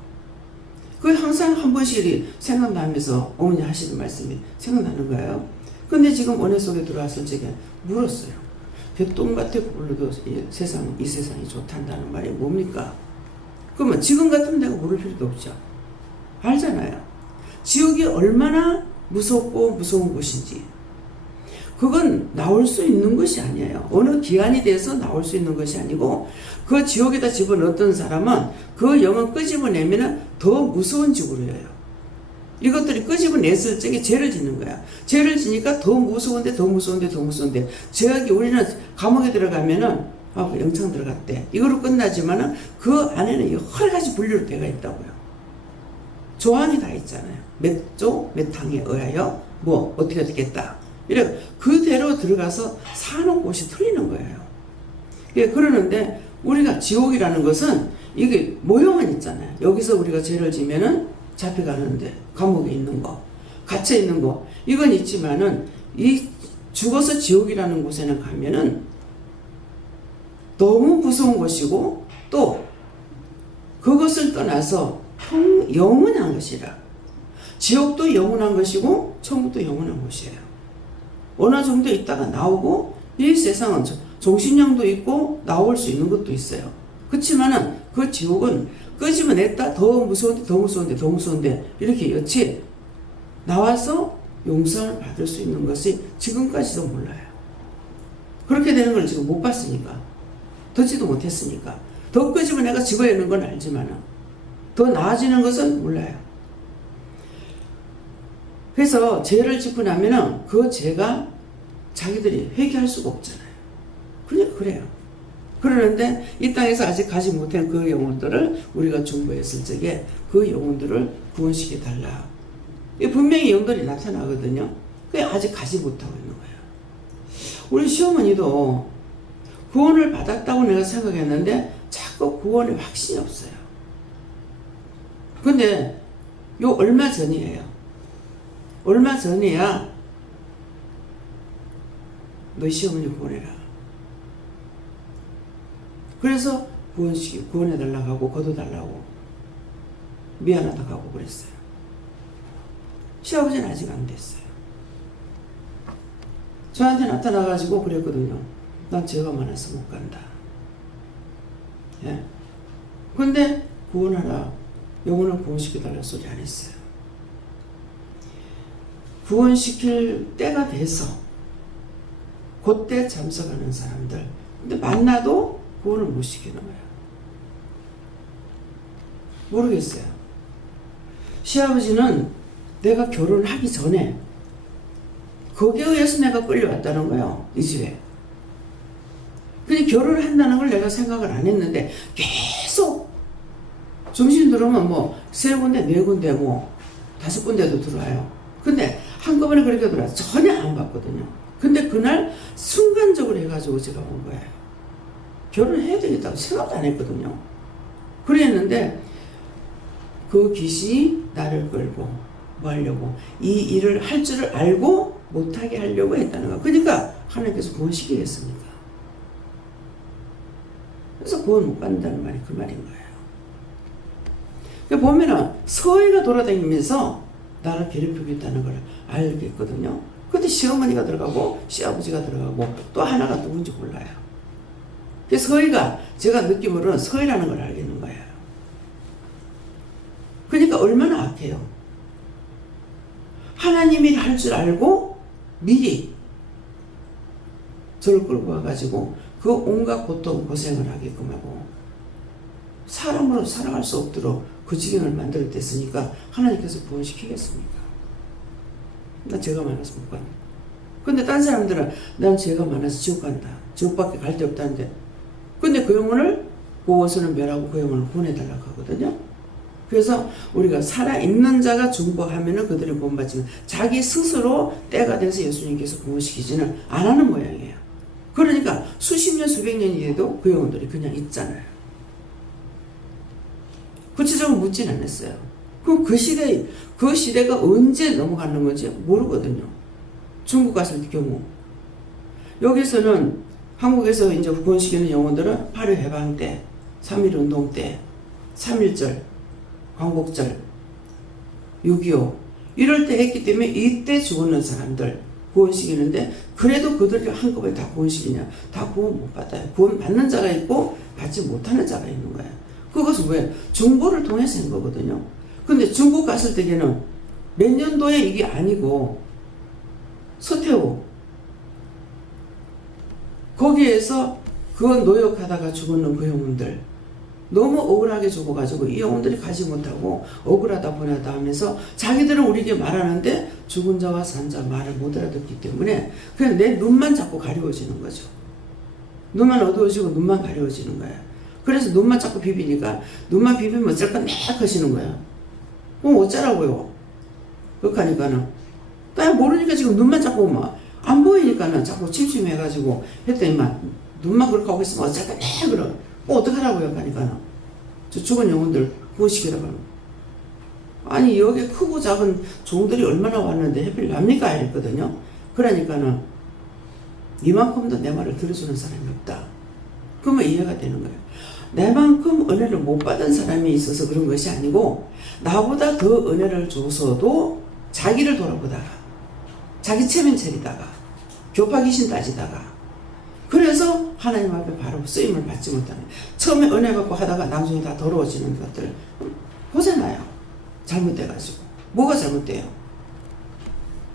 그게 항상 한 번씩 생각나면서 어머니 하시는 말씀이 생각나는 거예요. 근데 지금 은혜 속에 들어왔을 적에 물었어요. 개똥밭에 굴러도 이 세상이 좋단다는 말이 뭡니까? 그러면 지금 같으면 내가 물을 필요도 없죠. 알잖아요. 지옥이 얼마나 무섭고 무서운 곳인지. 그건 나올 수 있는 것이 아니에요. 어느 기한이 돼서 나올 수 있는 것이 아니고 그 지옥에다 집어넣었던 사람은 그 영을 끄집어내면 더 무서운 지옥으로 해요. 이것들이 끄집어냈을 적에 죄를 짓는 거야. 죄를 지니까 더 무서운데 죄악이 우리는 감옥에 들어가면은 영창 들어갔대. 이거로 끝나지만은 그 안에는 여러 가지 분류로 되어 있다고요. 조항이 다 있잖아요. 몇 조, 몇 항에 의하여 뭐 어떻게 되겠다. 이래 그대로 들어가서 사는 곳이 틀리는 거예요. 그러는데 우리가 지옥이라는 것은 이게 모형은 있잖아요. 여기서 우리가 죄를 지면은 잡혀가는데 감옥에 있는 거, 갇혀 있는 거 이건 있지만은 이 죽어서 지옥이라는 곳에는 가면은 너무 무서운 것이고 또 그것을 떠나서 영원한 것이라. 지옥도 영원한 것이고 천국도 영원한 곳이에요. 어느 정도 있다가 나오고 이 세상은 종신형도 있고 나올 수 있는 것도 있어요. 그렇지만은 그 지옥은 끄집어냈다 더 무서운데 이렇게 여치 나와서 용서를 받을 수 있는 것이 지금까지도 몰라요. 그렇게 되는 걸 지금 못 봤으니까 듣지도 못했으니까 더 끄집어내가 집어내는 건 알지만은 더 나아지는 것은 몰라요. 그래서 죄를 짓고 나면은 그 죄가 자기들이 회개할 수가 없잖아요. 그러니까 그래요. 그러는데 이 땅에서 아직 가지 못한 그 영혼들을 우리가 중보했을 적에 그 영혼들을 구원시켜 달라. 분명히 영들이 나타나거든요. 그게 아직 가지 못하고 있는 거예요. 우리 시어머니도 구원을 받았다고 내가 생각했는데 자꾸 구원에 확신이 없어요. 근데 요 얼마 전이에요. 얼마 전에야 너희 시어머니 구원해라. 그래서 구원해달라고 하고 거둬달라고 미안하다고 하고 그랬어요. 시아버지는 아직 안 됐어요. 저한테 나타나가지고 그랬거든요. 난 죄가 많아서 못 간다. 예. 근데 구원하라. 영혼을 구원시켜달라는 소리 안 했어요. 구원시킬 때가 돼서 그때 참석하는 사람들. 근데 만나도 구원을 못 시키는 거예요. 모르겠어요. 시아버지는 내가 결혼하기 전에 거기에 의해서 내가 끌려왔다는 거예요. 이 집에. 근데 결혼을 한다는 걸 내가 생각을 안 했는데 계속 정신 들어오면 뭐 3군데, 4군데, 뭐 5군데도 들어와요. 근데 한꺼번에 그렇게 들어와서 전혀 안 봤거든요. 근데 그날 순간적으로 해가지고 제가 온 거예요. 결혼해야 되겠다고 생각도 안 했거든요. 그랬는데 그 귀신이 나를 끌고 뭐 하려고 이 일을 할 줄을 알고 못하게 하려고 했다는 거. 그러니까 하나님께서 구원시키겠습니까? 그래서 구원 못 받는다는 말이 그 말인 거예요. 그러니까 보면은 서희가 돌아다니면서 나를 괴롭히겠다는 걸 알겠거든요. 근데 시어머니가 들어가고 시아버지가 들어가고 또 하나가 누군지 몰라요. 그래서 서희가 제가 느낌으로는 서희라는 걸 알겠는 거예요. 그러니까 얼마나 악해요. 하나님이 할 줄 알고 미리 저를 끌고 와가지고 그 온갖 고통 고생을 하게끔 하고 사람으로 살아갈 수 없도록 그 지경을 만들었댔으니까 하나님께서 구원시키겠습니까? 나 죄가 많아서 못 간다. 근데 딴 사람들은 난 죄가 많아서 지옥 간다. 지옥밖에 갈 데 없다는데 근데 그 영혼을 보고서는 멸하고 그 영혼을 구원해달라고 하거든요. 그래서 우리가 살아있는 자가 중보하면은 그들이 구원받지만 자기 스스로 때가 돼서 예수님께서 구원시키지는 안 하는 모양이에요. 그러니까 수십 년 수백 년이 돼도 그 영혼들이 그냥 있잖아요. 구체적으로 묻진 않았어요. 그럼 그 시대가 언제 넘어가는 건지 모르거든요. 중국 갔을 경우 여기서는 한국에서 이제 구원시키는 영혼들은 8.2 해방 때, 3.1 운동 때, 3.1절, 광복절, 6.25 이럴 때 했기 때문에 이때 죽는 사람들 구원시키는데 그래도 그들이 한꺼번에 다 구원시키냐? 다 구원 못 받아요. 구원 받는 자가 있고 받지 못하는 자가 있는 거예요. 그것은 왜? 중보를 통해서 한 거거든요. 근데 중국 갔을 때에는 몇 년도에 이게 아니고 서태후 거기에서 그 노역하다가 죽었는 그 영혼들 너무 억울하게 죽어가지고 이 영혼들이 가지 못하고 억울하다 보내다 하면서 자기들은 우리에게 말하는데 죽은 자와 산 자 말을 못 알아듣기 때문에 그냥 내 눈만 자꾸 가려워지는 거죠. 눈만 어두워지고 눈만 가려워지는 거예요. 그래서 눈만 자꾸 비비니까 눈만 비비면 어쩔 건 막 하시는 거예요. 그럼 어쩌라고요? 그렇게 하니까는 나 모르니까 지금 눈만 자꾸 막 안 보이니까는 자꾸 침침해가지고 했더니 막 눈만 그렇게 하고 있으면 어쩔 건 막 그러 어떡하라고요? 하니까는 저 죽은 영혼들 구원시키라고 하는 아니 여기 크고 작은 종들이 얼마나 왔는데 해필 납니까? 이랬거든요. 그러니까는 이만큼도 내 말을 들어주는 사람이 없다. 그러면 이해가 되는 거예요. 내만큼 은혜를 못 받은 사람이 있어서 그런 것이 아니고 나보다 더 은혜를 줘서도 자기를 돌아보다가 자기 체면 차리다가 교파 귀신 따지다가 그래서 하나님 앞에 바로 쓰임을 받지 못하는 처음에 은혜 받고 하다가 나중에 다 더러워지는 것들 보잖아요. 잘못돼가지고 뭐가 잘못돼요?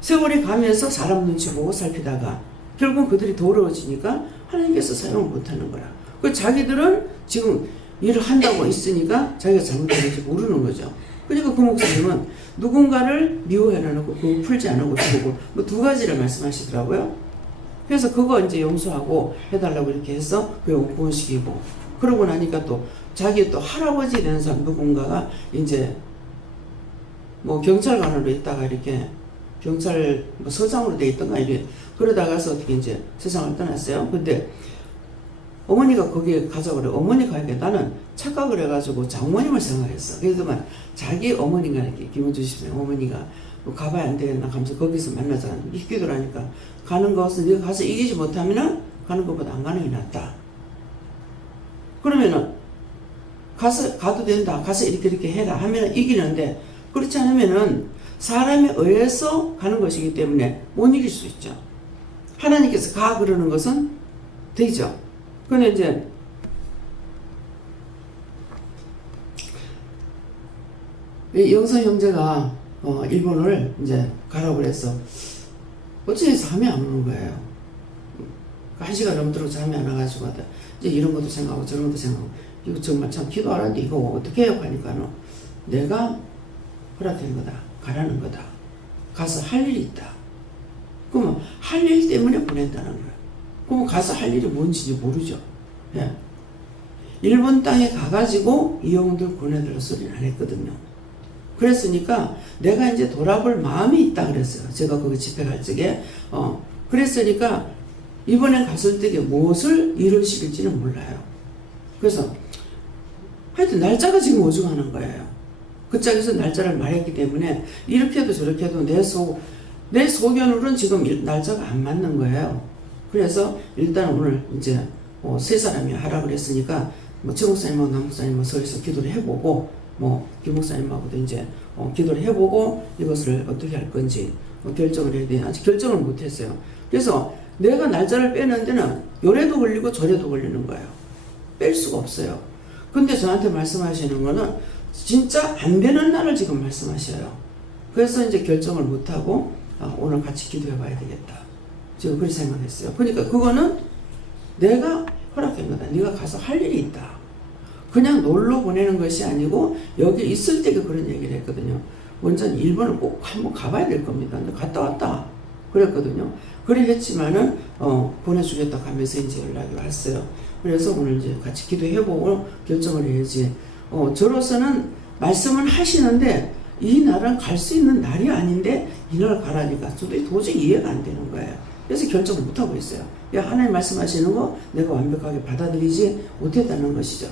세월이 가면서 사람 눈치 보고 살피다가 결국 그들이 더러워지니까 하나님께서 사용을 못하는 거라. 그 자기들은 지금 일을 한다고 있으니까 자기가 잘못했는지 모르는 거죠. 그러니까 그 목사님은 누군가를 미워해놓고 그거 풀지 않고 죽고 뭐 두 가지를 말씀하시더라고요. 그래서 그거 이제 용서하고 해달라고 이렇게 해서 그 영혼 구원시키고 그러고 나니까 또 자기 또 할아버지 되는 사람 누군가가 이제 뭐 경찰관으로 있다가 이렇게 경찰 뭐 서장으로 돼 있던가 이래 그러다가서 어떻게 이제 세상을 떠났어요. 근데 어머니가 거기에 가자고 그래. 어머니가 이렇게 나는 착각을 해가지고 장모님을 생각했어. 그래서만 자기 어머니가 이렇게 김원주 씨는 어머니가 뭐 가봐야 안 되겠나 하면서 거기서 만나자 이기더라니까 가는 것은 네가 가서 이기지 못하면은 가는 것보다 안 가는 게 낫다. 그러면은 가도 된다. 가서 이렇게 해라 하면은 이기는데 그렇지 않으면은 사람에 의해서 가는 것이기 때문에 못 이길 수 있죠. 하나님께서 가 그러는 것은 되죠. 근데 이제 영성 형제가 일본을 이제 가라고 그래서 어쩌면 잠이 안 오는 거예요. 1시간 넘도록 잠이 안 와가지고 이제 이런 것도 생각하고 저런 것도 생각하고 이거 정말 참 기도 안 하는데 이거 어떻게 해요? 하니까는 내가 허락된 거다. 가라는 거다. 가서 할 일이 있다. 그러면 할 일 때문에 보낸다는 거예요. 그럼 가서 할 일이 뭔지 모르죠. 예. 일본 땅에 가가지고 이 영혼들 보내달라 소리는 안 했거든요. 그랬으니까 내가 이제 돌아볼 마음이 있다 그랬어요. 제가 거기 집회 갈 적에 그랬으니까 이번에 갔을 때 무엇을 이루실지는 몰라요. 그래서 하여튼 날짜가 지금 오중하는 거예요. 그 짝에서 날짜를 말했기 때문에 이렇게 해도 저렇게 해도 내 소견으로는 지금 날짜가 안 맞는 거예요. 그래서 일단 오늘 이제 세 사람이 하라 그랬으니까 최 목사님하고 남 목사님하고 서울에서 기도를 해보고 김 목사님하고도 이제 기도를 해보고 이것을 어떻게 할 건지 결정을 해야 돼요. 아직 결정을 못했어요. 그래서 내가 날짜를 빼는 데는 요래도 걸리고 저래도 걸리는 거예요. 뺄 수가 없어요. 근데 저한테 말씀하시는 거는 진짜 안 되는 날을 지금 말씀하셔요. 그래서 이제 결정을 못하고 오늘 같이 기도해 봐야 되겠다. 지금 그렇게 생각했어요. 그러니까 그거는 내가 허락한 거다. 네가 가서 할 일이 있다. 그냥 놀러 보내는 것이 아니고 여기 있을 때 그런 얘기를 했거든요. 원전 일본을 꼭 한번 가봐야 될 겁니다. 근데 갔다 왔다 그랬거든요. 그래 했지만은 보내주겠다 하면서 이제 연락이 왔어요. 그래서 오늘 이제 같이 기도해보고 결정을 해야지. 저로서는 말씀을 하시는데 이 날은 갈 수 있는 날이 아닌데 이날 가라니까 저도 도저히 이해가 안 되는 거예요. 그래서 결정을 못하고 있어요. 하나님 말씀하시는 거 내가 완벽하게 받아들이지 못했다는 것이죠.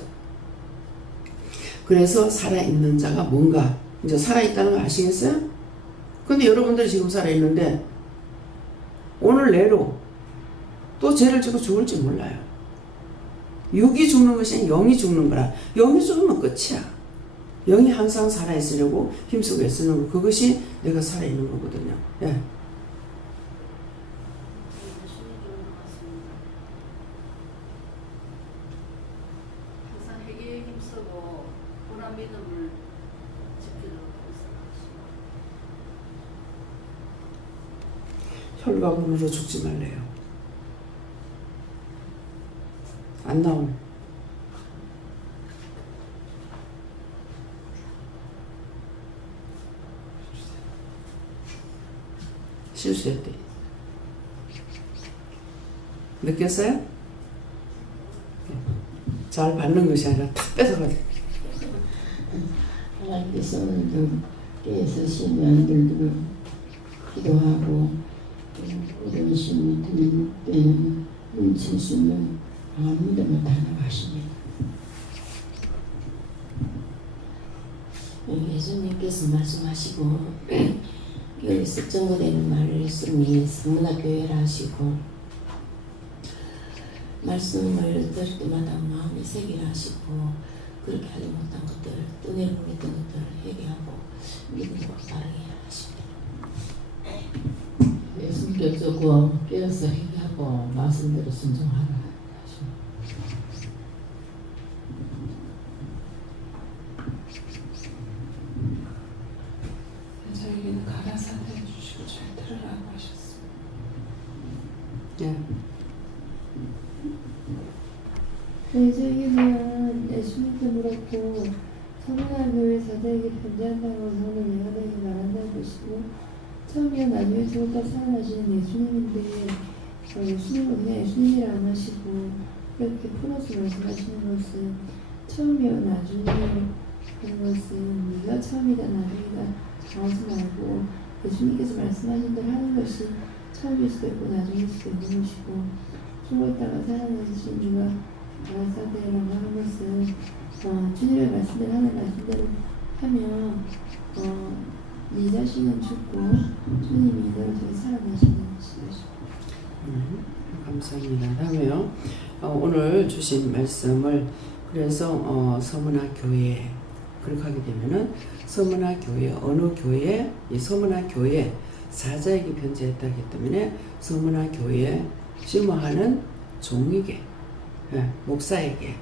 그래서 살아있는 자가 뭔가 이제 살아있다는 거 아시겠어요? 근데 여러분들이 지금 살아있는데 오늘 내로 또 죄를 지고 죽을지 몰라요. 육이 죽는 것이 아니라 영이 죽는 거라. 영이 죽으면 끝이야. 영이 항상 살아있으려고 힘쓰고 애쓰는 거, 그것이 내가 살아있는 거거든요. 예. 혈과금으로 죽지 말래요. 안 나오네. 실수했대. 느꼈어요? 잘 받는 것이 아니라 탁 뺏어가지고. 하나님께서 오늘도 깨어 서시면 들들을 기도하고 어려운 시험이 들릴 때는 눈칠 수 있는 아무도 못하는 것입니다. 예수님께서 말씀하시고 여기서 증거되는 말씀이 성문화교회라 하시고 말씀을 들을 때마다 마음이 새기라 하시고 그렇게 하지 못한 것들을 떠내려보냈던 것들을 회개하고 믿음으로 바르게 하십니다. 예수님께서 깨어서 회개하고 말씀대로 순종하라 하십니다. 저에게는 가라사대 해주시고 잘 들으라고 하셨습니다. 예. 네, 저에게는 예수님께 물었고 서문화교회 사대에게 편지한다고 저는 여러분에게 말한다는 것이고 처음에 나중에 저것까지 살아나시는 예수님인데 예수님은 그냥 예수님이라 안 하시고 이렇게 풀어서 말씀하시는 것은 처음이요 나중에 하는 것은 네가 처음이다 나중이다 하지 말고 예수님께서 말씀하신 대로 하는 것이 처음일 수도 있고 나중일 수도 있는 것이고 죽었다가 살아나신 이가 가라사대라고 하는 것은 주님의 말씀대로 하는 말씀대로 하면 네 자신은 죽고 주님이 너를 통해 살아나시는 것이죠. 감사합니다. 다음에요. 오늘 주신 말씀을 그래서 서문화교회 그렇게 하게 되면은 서문화교회 어느 교회 이 서문화교회 사자에게 편지했다기 때문에 서문화교회에 심호하는 종에게 목사에게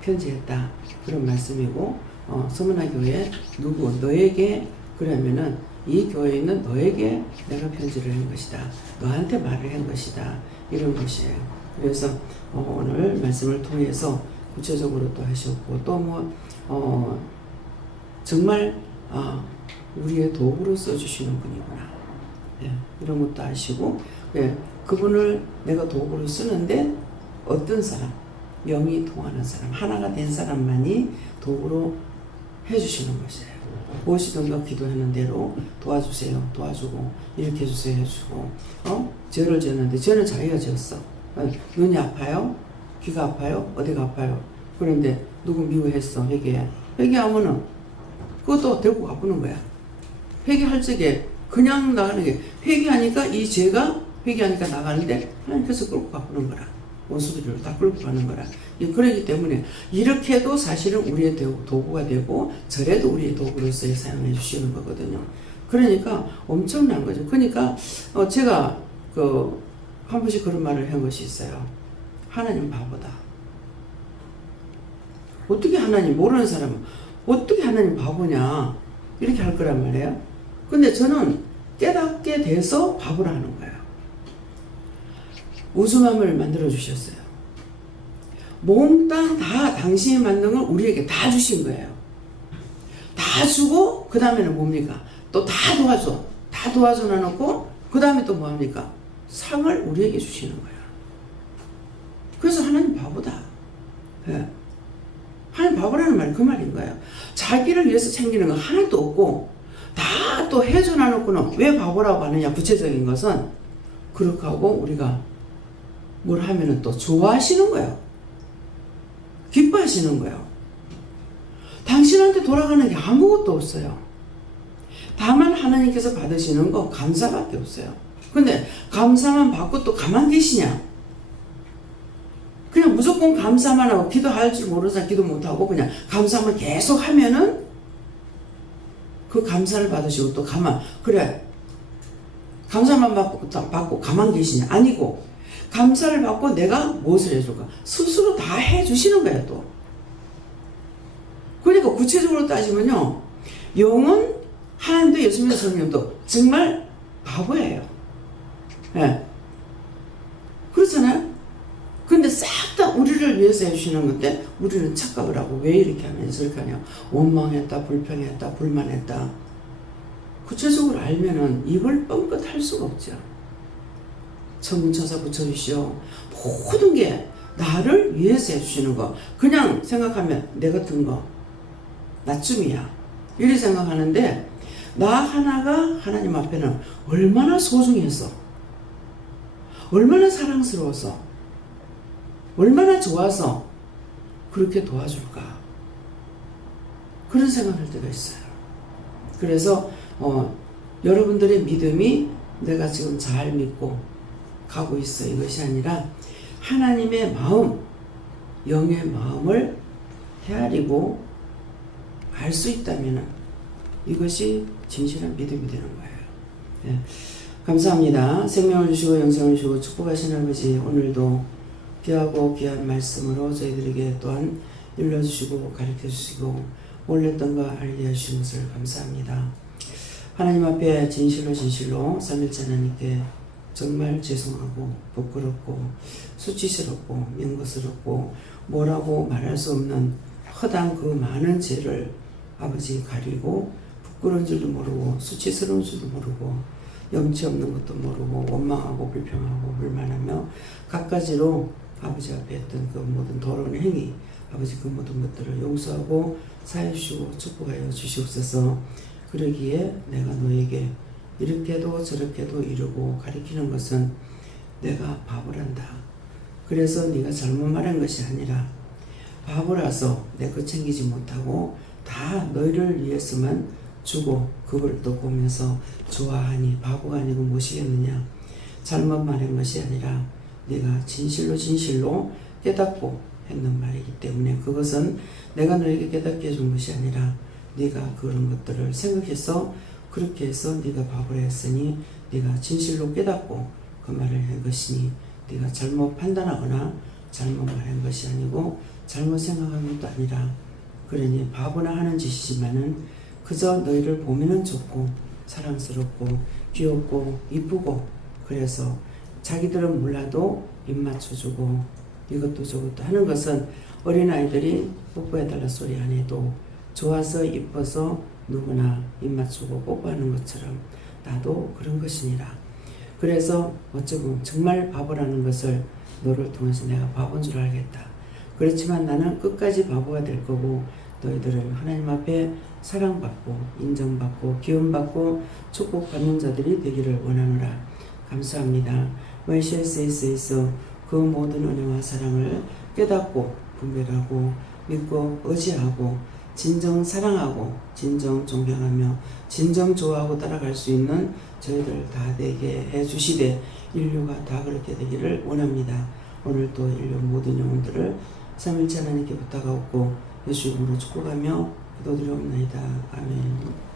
편지했다 그런 말씀이고 서문화교회 누구 너에게 그러면은 이 교회에 있는 너에게 내가 편지를 한 것이다. 너한테 말을 한 것이다. 이런 것이에요. 그래서 오늘 말씀을 통해서 구체적으로 또 하셨고 또 정말 우리의 도구로 써주시는 분이구나. 이런 것도 아시고 그분을 내가 도구로 쓰는데 어떤 사람 영이 통하는 사람 하나가 된 사람만이 도구로 해주시는 것이에요. 무엇이든가 기도하는 대로 도와주세요. 도와주고 이렇게 해주세요. 해주고 죄를 지었는데 죄는 자기가 지었어. 눈이 아파요? 귀가 아파요? 어디가 아파요? 그런데 누구 미워했어? 회개해. 회개하면은 그것도 데리고 가보는 거야. 회개할 적에 그냥 나가는 게 회개하니까 이 죄가 회개하니까 나가는데 하나님께서 끌고 가보는 거라. 원수들을 다 끌고 가는 거라. 그러기 때문에 이렇게 해도 사실은 우리의 도구가 되고 저래도 우리의 도구로서 사용해 주시는 거거든요. 그러니까 엄청난 거죠. 그러니까 제가 한 번씩 그런 말을 한 것이 있어요. 하나님 바보다. 어떻게 하나님 모르는 사람은 어떻게 하나님 바보냐 이렇게 할 거란 말이에요. 근데 저는 깨닫게 돼서 바보라 하는 거예요. 우주맘을 만들어 주셨어요. 몽땅 다 당신이 만든 걸 우리에게 다 주신 거예요. 다 주고 그 다음에는 뭡니까? 또 다 도와줘. 다 도와줘 놔놓고 그 다음에 또 뭐합니까? 상을 우리에게 주시는 거예요. 그래서 하나님 바보다. 네. 하나님 바보라는 말이 그 말인 거예요. 자기를 위해서 챙기는 거 하나도 없고 다 또 해줘 놔놓고는 왜 바보라고 하느냐. 구체적인 것은 그렇게 하고 우리가 뭘 하면은 또 좋아하시는 거예요. 기뻐하시는 거예요. 당신한테 돌아가는 게 아무것도 없어요. 다만 하나님께서 받으시는 거 감사밖에 없어요. 근데 감사만 받고 또 가만 계시냐? 그냥 무조건 감사만 하고 기도할 줄 모르는 사람 기도 못하고 그냥 감사만 계속 하면은 그 감사를 받으시고 또 그래 감사만 받고 가만 계시냐? 아니고 감사를 받고 내가 무엇을 해줄까? 스스로 다 해주시는 거예요 또. 그러니까 구체적으로 따지면요, 영은 하나님도 예수님도 성령도 정말 바보예요. 네. 그렇잖아요. 근데 싹 다 우리를 위해서 해주시는 건데 우리는 착각을 하고 왜 이렇게 하면 저렇게 하냐. 원망했다, 불평했다, 불만했다. 구체적으로 알면은 입을 뻥끗 할 수가 없죠. 천문천사 붙여주시오. 모든 게 나를 위해서 해주시는 거. 그냥 생각하면 내 같은 거 나쯤이야 이렇게 생각하는데 나 하나가 하나님 앞에는 얼마나 소중해서 얼마나 사랑스러워서 얼마나 좋아서 그렇게 도와줄까 그런 생각할 때가 있어요. 그래서 여러분들의 믿음이 내가 지금 잘 믿고 가고 있어 이것이 아니라 하나님의 마음, 영의 마음을 헤아리고 알 수 있다면 이것이 진실한 믿음이 되는 거예요. 네. 감사합니다. 생명을 주시고 영생을 주시고 축복하신 아버지, 오늘도 귀하고 귀한 말씀으로 저희들에게 또한 일러주시고 가르쳐주시고 몰랐던 거 알게 해주신 것을 감사합니다. 하나님 앞에 진실로 삼일째 하나님께 정말 죄송하고 부끄럽고 수치스럽고 명거스럽고 뭐라고 말할 수 없는 허당 그 많은 죄를 아버지 가리고 부끄러운 줄도 모르고 수치스러운 줄도 모르고 염치 없는 것도 모르고 원망하고 불평하고 불만하며 갖가지로 아버지 앞에 했던 그 모든 더러운 행위 아버지 그 모든 것들을 용서하고 사해 주시고 축복하여 주시옵소서. 그러기에 내가 너에게 이렇게도 저렇게도 이루고 가리키는 것은 내가 바보란다. 그래서 네가 잘못 말한 것이 아니라 바보라서 내 것 챙기지 못하고 다 너희를 위해서만 주고 그걸 또 보면서 좋아하니 바보가 아니고 무엇이겠느냐. 잘못 말한 것이 아니라 네가 진실로 깨닫고 했는 말이기 때문에 그것은 내가 너에게 깨닫게 해준 것이 아니라 네가 그런 것들을 생각해서 그렇게 해서 네가 바보라 했으니 네가 진실로 깨닫고 그 말을 한 것이니 네가 잘못 판단하거나 잘못 말한 것이 아니고 잘못 생각한 것도 아니라 그러니 바보나 하는 짓이지만은 그저 너희를 보면은 좋고 사랑스럽고 귀엽고 이쁘고 그래서 자기들은 몰라도 입 맞춰주고 이것도 저것도 하는 것은 어린아이들이 뽀뽀해달라 소리 안 해도 좋아서 이뻐서 누구나 입 맞추고 뽀뽀하는 것처럼 나도 그런 것이니라. 그래서 어쩌면 정말 바보라는 것을 너를 통해서 내가 바보인 줄 알겠다. 그렇지만 나는 끝까지 바보가 될 거고 너희들을 하나님 앞에 사랑받고 인정받고 기원받고 축복받는 자들이 되기를 원하노라. 감사합니다. YCS에서 그 모든 은혜와 사랑을 깨닫고 분별하고 믿고 의지하고 진정 사랑하고 진정 존경하며 진정 좋아하고 따라갈 수 있는 저희들 다 되게 해주시되 인류가 다 그렇게 되기를 원합니다. 오늘 또 인류 모든 영혼들을 삼일째 하나님께 부탁하옵고 예수 이름으로 축복하며 기도드리옵나이다. 아멘.